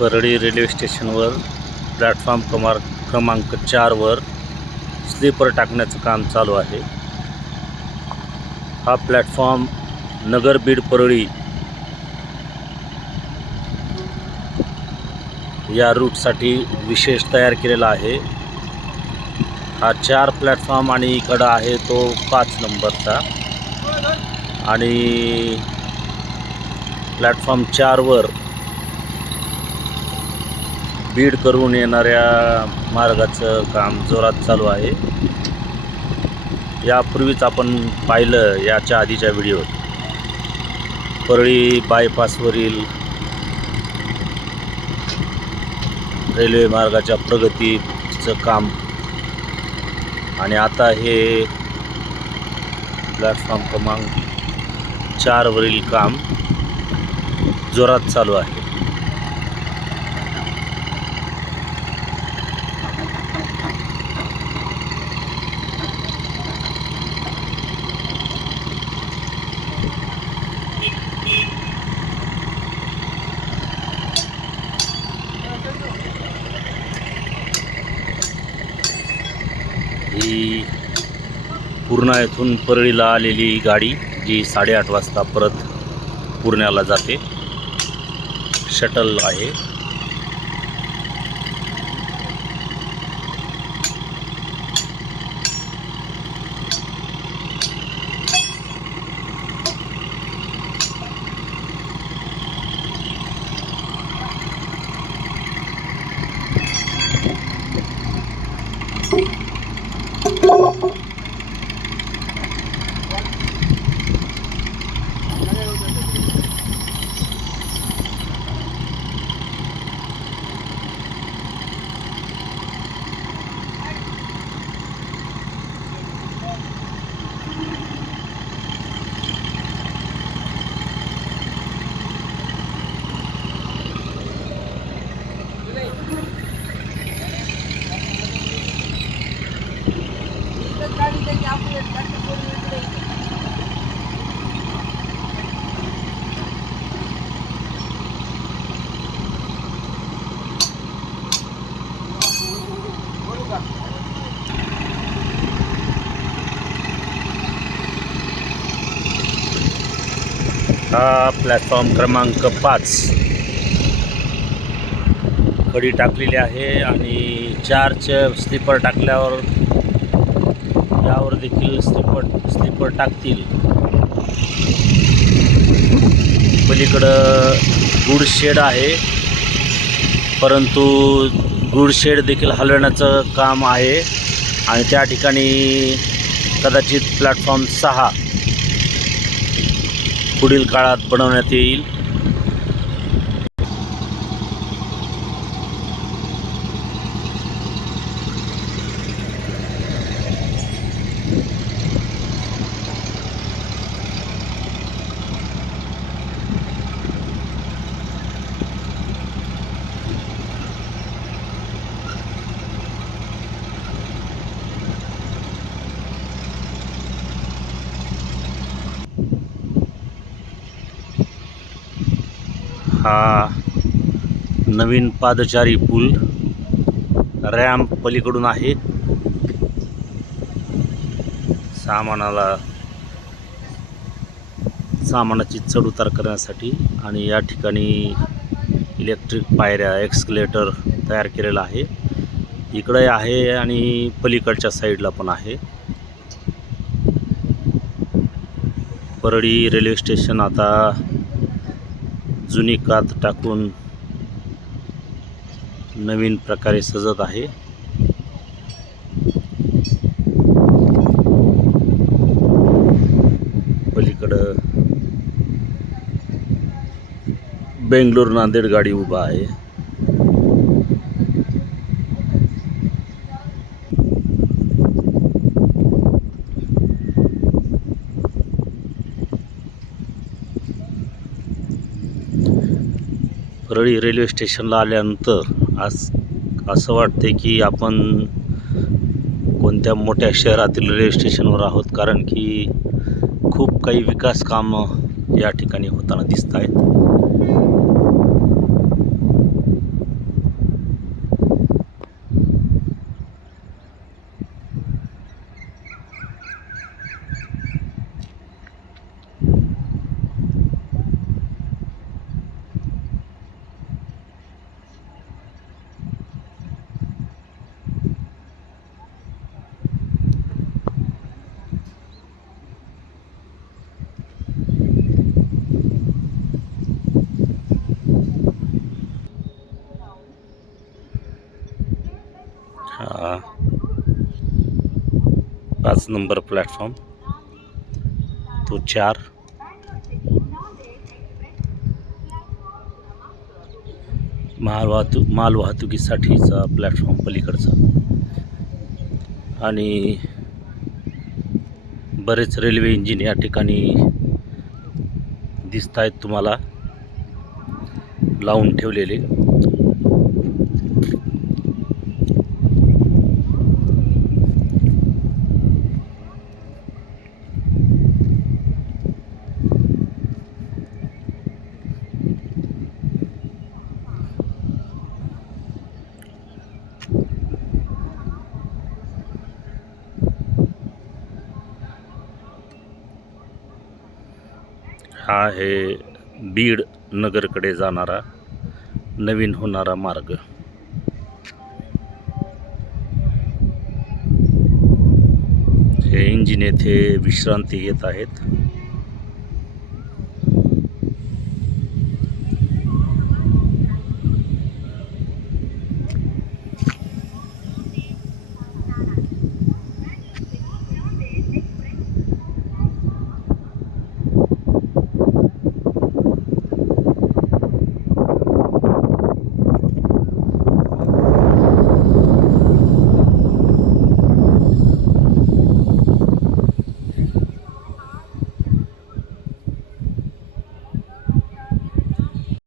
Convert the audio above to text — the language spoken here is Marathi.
परळी रेल्वे स्टेशनवर प्लॅटफॉर्म क्रमांक 4 वर स्लीपर टाकण्याचं काम चालू आहे। हा प्लॅटफॉर्म नगर बीड परळी या रूटसाठी विशेष तयार केलेला आहे। हा 4 प्लॅटफॉर्म आणि इकडं आहे तो 5 नंबरचा आणि प्लॅटफॉर्म 4 वर बीड करून येणाऱ्या मार्गाचं काम जोरात चालू आहे। यापूर्वीच आपण पाहिलं याच्या आधीच्या व्हिडिओत परळी बायपासवरील रेल्वे मार्गाच्या प्रगतीचं काम आणि आता हे प्लॅटफॉर्म क्रमांक 4 वरील काम जोरात चालू आहे। ही पूर्णा येथून परळीला आलेली गाडी जी 8:30 वाजता परत पूर्ण्याला जाते, शटल आहे। हा प्लॅटफॉर्म क्रमांक 5 कडी टाकलेली आहे आणि 4चे स्लीपर टाकल्यावर यावर देखील स्लीपर टाकतील। पलीकडं गुड शेड आहे, परंतु गुड शेड देखील हलवण्याचं काम आहे आणि त्या ठिकाणी कदाचित प्लॅटफॉर्म 6 पुढील काळात बनवण्यात येईल। हा नवीन पादचारी पूल रॅम्प पलीकडून आहे। सामानाची चढउतार करण्यासाठी आणि या ठिकाणी इलेक्ट्रिक पायऱ्या एक्सकलेटर तयार केलेला आहे। इकडे आहे आणि पलीकडच्या साईडला पण आहे। परळी रेल्वे स्टेशन आता जुनी कात टाकून नवीन प्रकारे सजत आहे। पलीकडं बेंगलोर नांदेड गाडी उभा आहे। परळी रेल्वे स्टेशनला आल्यानंतर असं वाटते की आपण कोणत्या मोठ्या शहरातील रेल्वे स्टेशनवर आहोत, कारण की खूप काही विकास कामं या ठिकाणी होताना दिसत आहेत। नंबर प्लॅटफॉर्म, तो 4. मालवाहतुकीसाठीचा प्लॅटफॉर्म पलीकडचा. आणि बरेच रेल्वे इंजिन या ठिकाणी दिसत आहेत तुम्हाला लावून ठेवलेले. हा आहे बीड नगरकडे जाणारा नवीन होणारा मार्ग. हे इंजिन येथे विश्रांती घेत आहेत.